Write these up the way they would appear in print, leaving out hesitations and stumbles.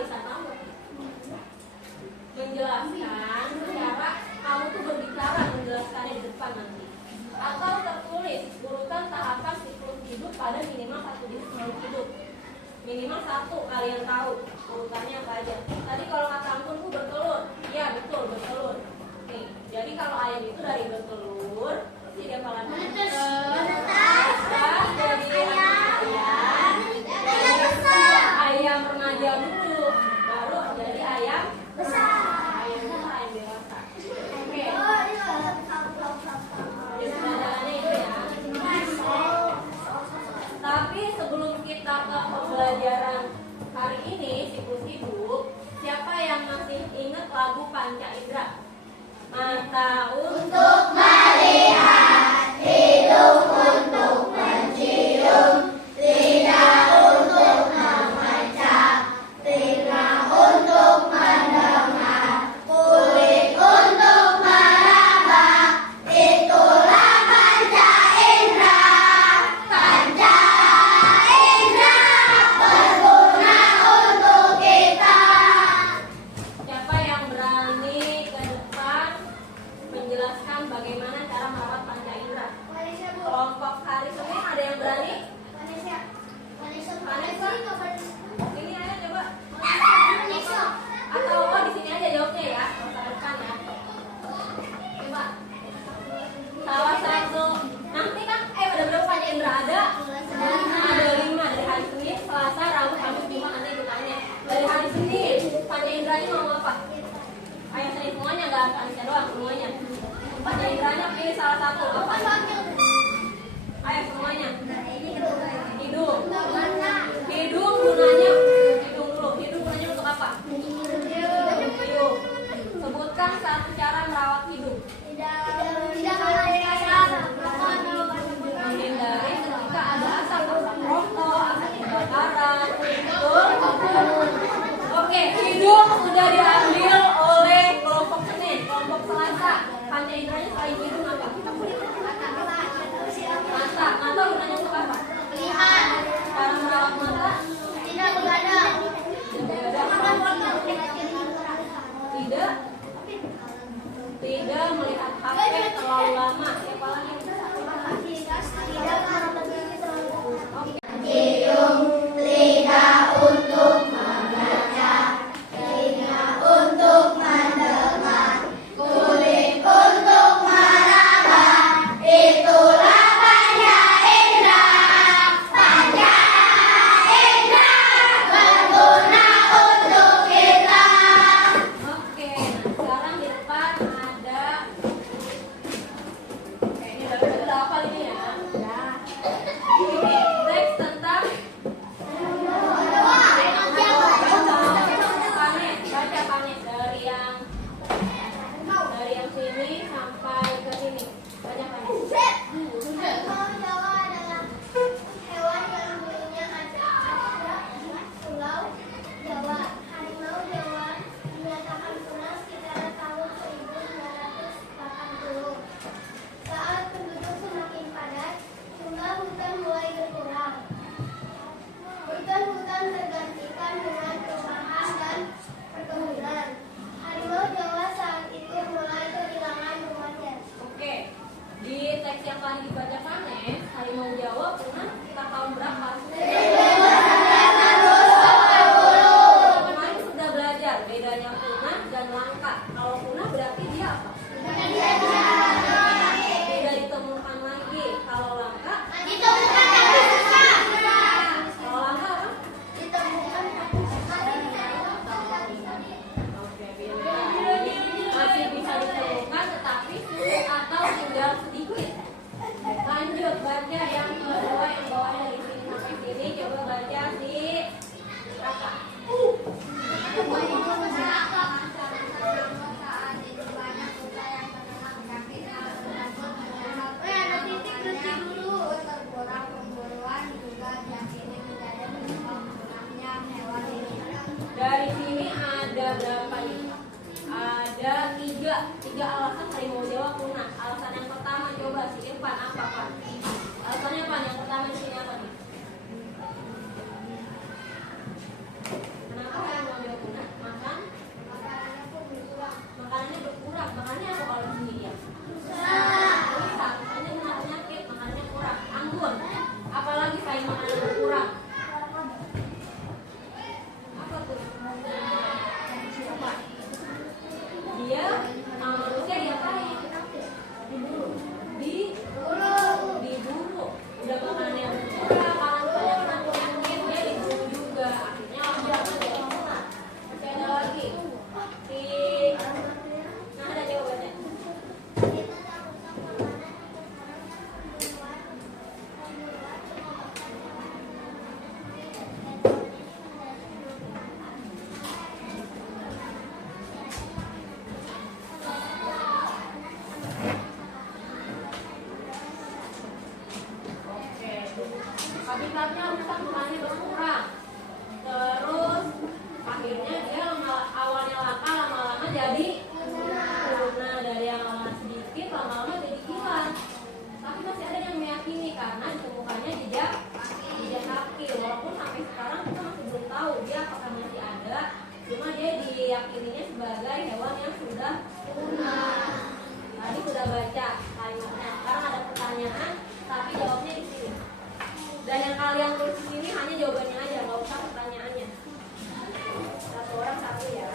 lisan kamu. Menjelaskan secara kamu tuh berbicara, menjelaskannya di depan nanti. Atau tertulis urutan tahapan siklus hidup pada minimal 1 jenis makhluk hidup. Minimal 1 kalian tahu urutannya apa aja. Tadi kalau kata Ampun tuh bertelur, iya betul bertelur. Nih, jadi kalau ayam itu dari bertelur, terus jadi apa lagi? Ayam remaja dulu, baru jadi ayam besar. Ayam besar, ayam dewasa. Oke. Jalannya itu ya. Tapi sebelum kita ke pembelajaran hari ini siklus hidup, siapa yang masih ingat lagu Panca Indra? Mata untuk melihat, hidung untuk mencium, lidah untuk memecah, telinga untuk mendengar, kulit untuk meraba. Itulah panca indera. Panca indera berguna untuk kita. Siapa yang berani ke depan menjelaskan bagaimana cara merawat panca indera? Kelompok hari Senin ada yang berani? Vanessa. Ini aja coba. Atau di sini aja jawabnya ya, masa depan ya. Coba. Salah satu. Nanti kan ada berapa panca indera ada? Ada 5 dari hari Senin, Selasa, Rabu, Kamis, Jumat. Nanti ditanya. Dari hari Senin panca inderanya mau apa? Ayo Senin semuanya, nggak Kamisnya doang semuanya. Panca inderanya pilih salah satu. Apa? Ayo semuanya. Hidung. Hidung gunanya hidung gunanya untuk apa? Hidung. Sebutkan satu cara merawat hidung. Menghindari ketika ada asap rokok, asap kebakaran. Betul? Oke, hidung sudah diambil oleh kelompok Senin, kelompok Selasa. Panca inderanya selain hidung apa? Mata gunanya untuk apa? Lihat. Cara merawat mata? Tidak begadang. Tidak melihat HP terlalu lama. Siapa lagi? Hidung, lidah untuk membaca, telinga untuk mendengar, kulit untuk meraba. Itulah panca indera. Panca indera berguna untuk kita. Oke, sekarang di depan ada. Ini udah hafal ini ya. Ini teks tentang panen. Baca panen dari yang sini sampai ke sini. Baca panen. Harimau Jawa adalah hewan yang dulunya ada di Pulau Jawa. Harimau Jawa dinyatakan punah sekitar tahun 1980. Saat penduduk semakin padat, jumlah hutan mulai berkurang. Hutan-hutan tergantikan dengan perumahan dan perkebunan. Harimau Jawa saat itu mulai kehilangan rumahnya. Oke, di teks yang tadi dibaca panen, harimau Jawa punah sekitar tahun berapa? 1980. Kemarin sudah belajar bedanya punah dan langka. Kalau punah berarti dia apa? Tidak ditemukan lagi. Kalau langka? Ditemukan tapi susah. Kalau langka apa? Ditemukan tapi susah. Oke, masih bisa ditemukan tetapi sulit atau tinggal sedikit. Lanjut baca yang kedua, yang bawahnya dari sini sampai sini. Coba baca si Raka. Dari sini ada berapa nih? Ada tiga alasan harimau Jawa punah. Alasan yang pertama coba si Irfan apa Pak? Alasannya apa? Yang pertama di sini apa nih? Kenapa harimau Jawa diyakininya sebagai hewan yang sudah punah. Tadi sudah baca kalimatnya. Sekarang ada pertanyaan, tapi jawabnya di sini. Dan yang kalian tulis di sini hanya jawabannya aja, nggak usah pertanyaannya. Satu orang satu ya.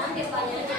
Nanti pertanyaannya.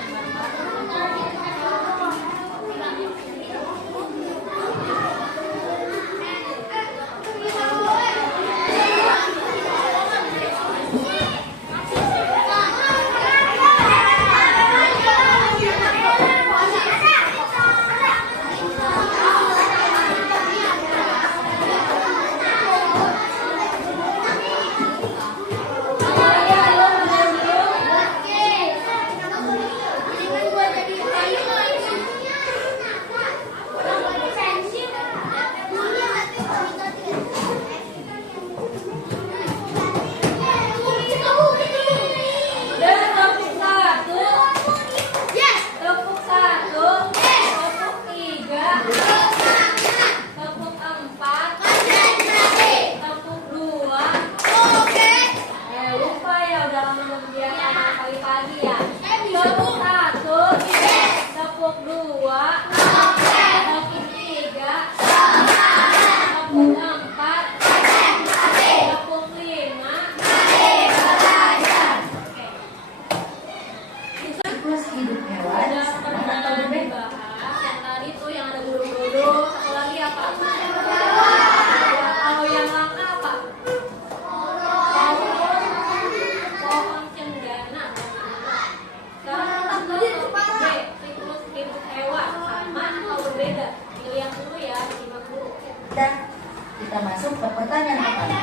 Kita masuk ke pertanyaan pertama.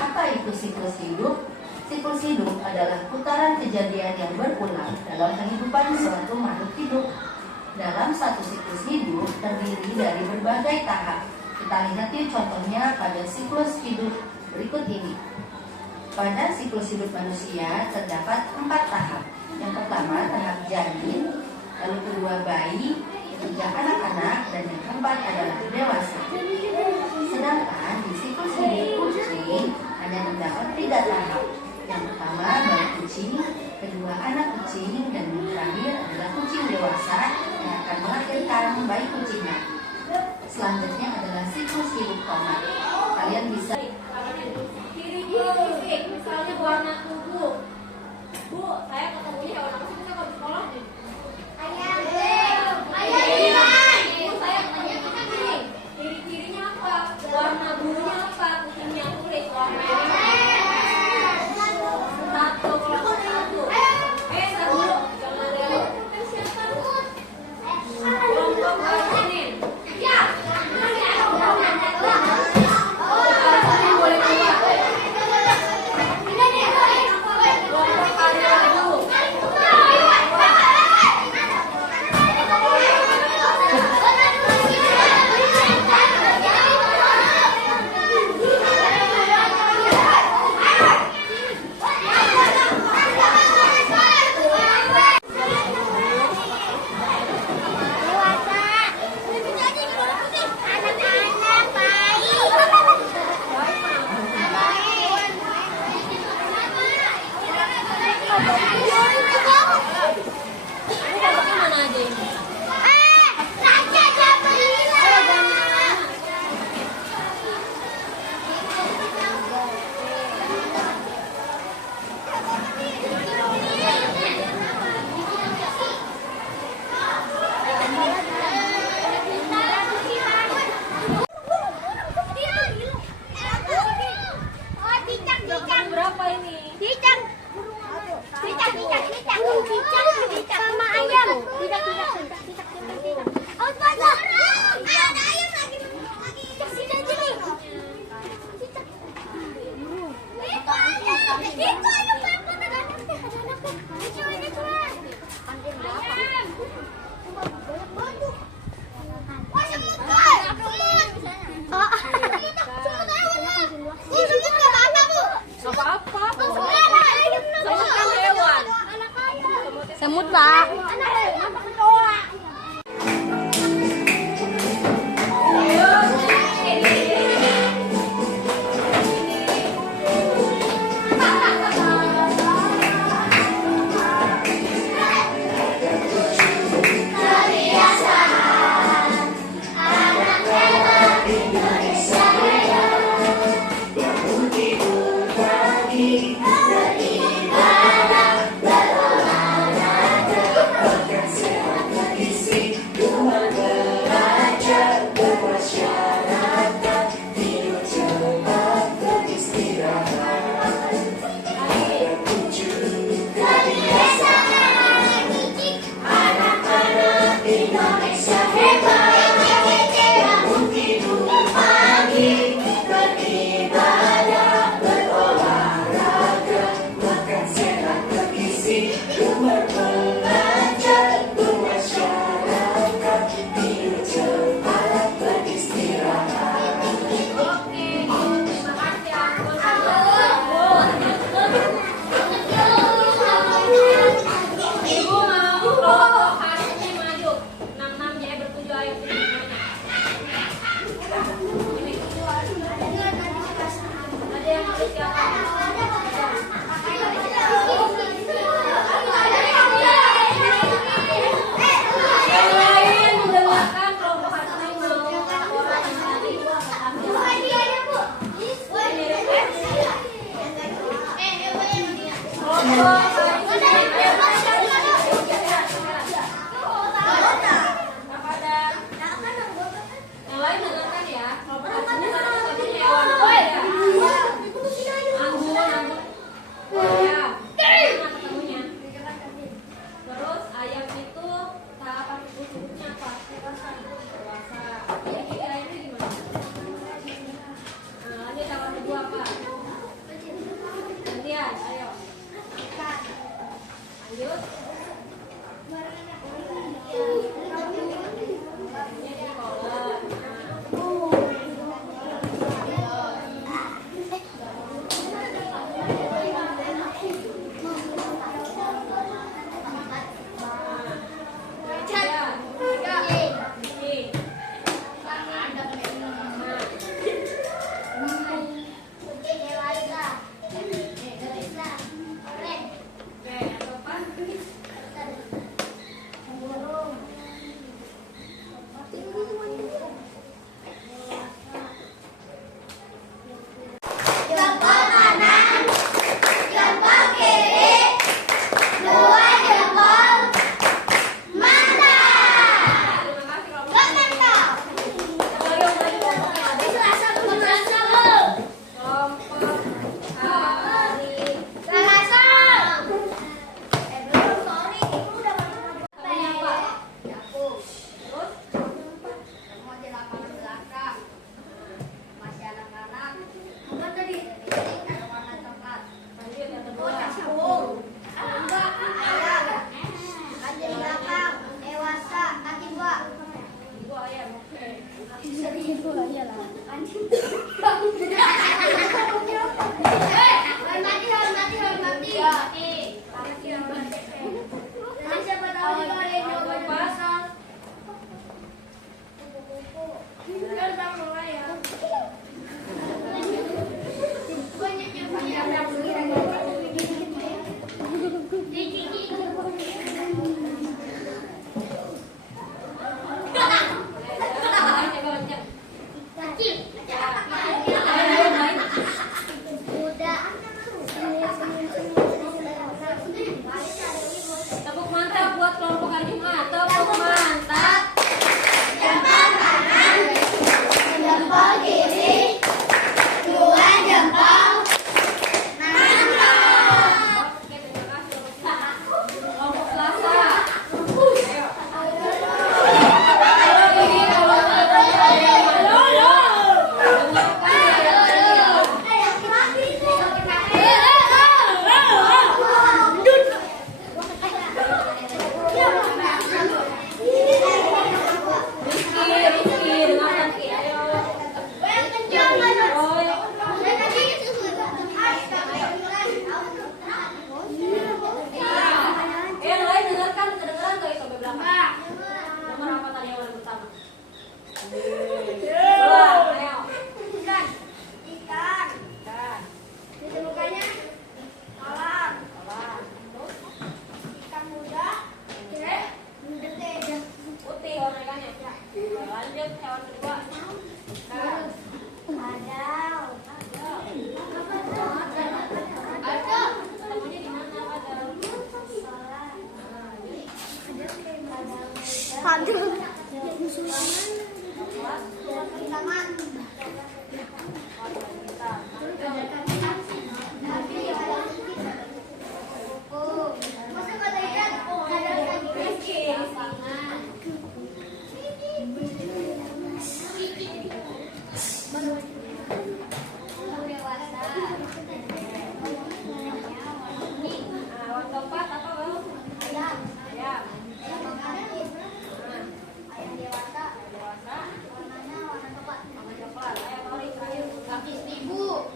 Apa itu siklus hidup? Siklus hidup adalah putaran kejadian yang berulang dalam kehidupan suatu makhluk hidup. Dalam satu siklus hidup terdiri dari berbagai tahap. Kita lihat yuk contohnya pada siklus hidup berikut ini. Pada siklus hidup manusia terdapat 4 tahap. Yang pertama tahap janin, lalu kedua bayi, ketiga anak-anak, dan yang keempat adalah dewasa. Sedangkan di siklus hidup kucing hanya terdapat 3 tahap. Yang pertama bayi kucing, kedua anak kucing, dan yang terakhir adalah kucing dewasa yang akan melahirkan bayi kucingnya. Selanjutnya adalah siklus hidup tomat. Kalian bisa Ciri-ciri fisik, misalnya warna tubuh. Bu, saya ketemunya hewan apa sih? Saya kalau di sekolah nih. Ayam. Bu, saya ketanya gini. Ciri-cirinya apa? Warna bulunya apa? Kucingnya kulit warnanya. Satu kelompok satu. Satu. Jangan lewat. Kelompok janin. Siapa tahu juga ada yang jawaban yang besar. Kan bang mulai ya. Banyak yang Tepuk mantap buat kelompok hari Jumat. Tepuk mantap. jempol kiri, dua jempol. Oke, terima kasih. Kelompok Selasa. Ayo. Ini kelompok yang lain dengarkan, kedengeran tuh itu berapa? Nomor apa tadi yang pertama? Ulang, ayo. Ikan. Ikan. Ditemukannya kolam. Ulang. Ikan muda. Gede. Putih warna ikannya. Lanjut hewan kedua. Nah. Adau. Ketemunya di mana Adau? Taman. Masuk ada ikan. Hewan keempat apa Bang? Ayam. Ayam. Ayam dewasa. Dewasa. Warnanya warna coklat. Warna coklat. Ayo Mauri terakhir. Kaki seribu.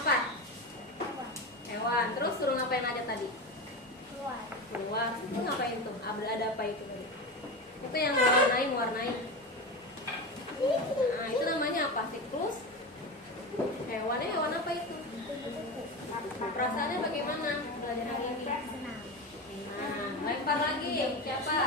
apa? Hewan. Terus suruh ngapain aja tadi? Keluar. Itu ngapain tuh? Ada apa itu? Itu yang warnain. Nah, itu namanya apa? Siklus. Hewannya hewan apa itu? Perasaannya bagaimana belajar hari ini? Nah, lempar lagi. Siapa?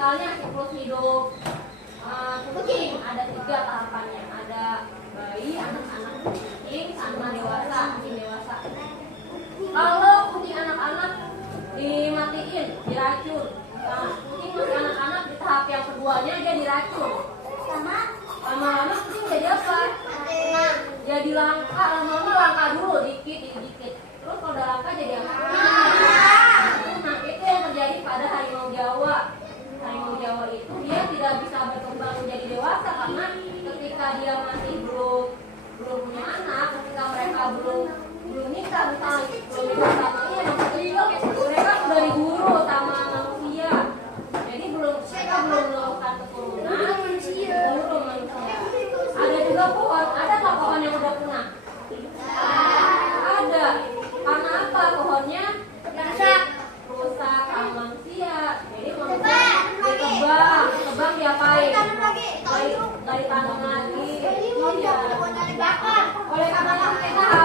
Misalnya siklus hidup kucing ada 3 tahapannya, ada bayi, anak-anak kucing, sama dewasa, kucing dewasa. Kalau kucing anak-anak dimatiin, diracun, kucing masih anak-anak di tahap yang keduanya dia diracun. Lama-lama kucing jadi apa? Jadi langka, lama-lama langka dulu, dikit. Terus kalau udah langka jadi apa? Nah, itu yang terjadi pada harimau Jawa. Harimau Jawa itu dia tidak bisa berkembang menjadi dewasa karena ketika dia masih belum punya anak, ketika mereka belum nikah, mereka sudah diburu sama manusia. Jadi mereka belum melakukan keturunan, diburu manusia. Ada juga pohon, ada nggak pohon yang udah punah? Ada. Karena apa? Pohonnya rusak sama manusia. Jadi manusia ditebang diapain? Dari tanam lagi. Oleh karena kita